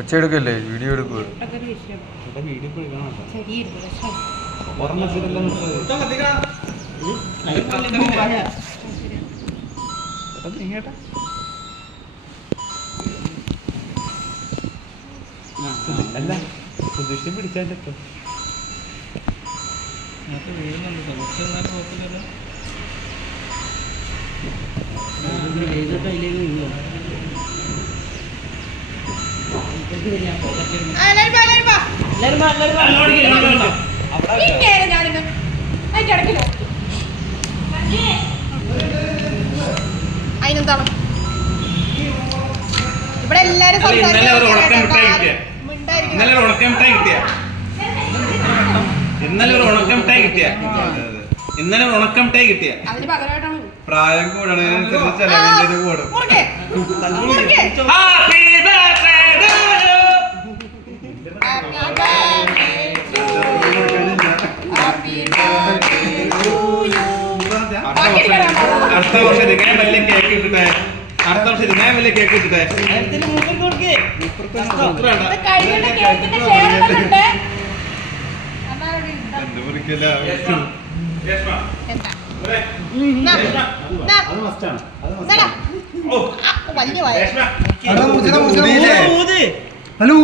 ഒച്ച എടുക്കല്ലേ, വീഡിയോ എടുക്കുക. അല്ല സുധീഷ് പിടിച്ചാൽ അതിനെന്താണ് ഇവിടെ എല്ലാരും ഇന്നലെ ഒരു ഉണക്കമിട്ടായി കിട്ടിയ അതിന് പകരമായിട്ടാണ് പ്രായം കൂടണം കൂടും. അടുത്ത വർഷം ഇതിങ്ങനെ വലിയ കേക്ക് ഇട്ടിട്ടെ, അടുത്ത വർഷം ഇതിങ്ങനെ വലിയ കേക്ക് ഇട്ടിട്ടെ. വലിയ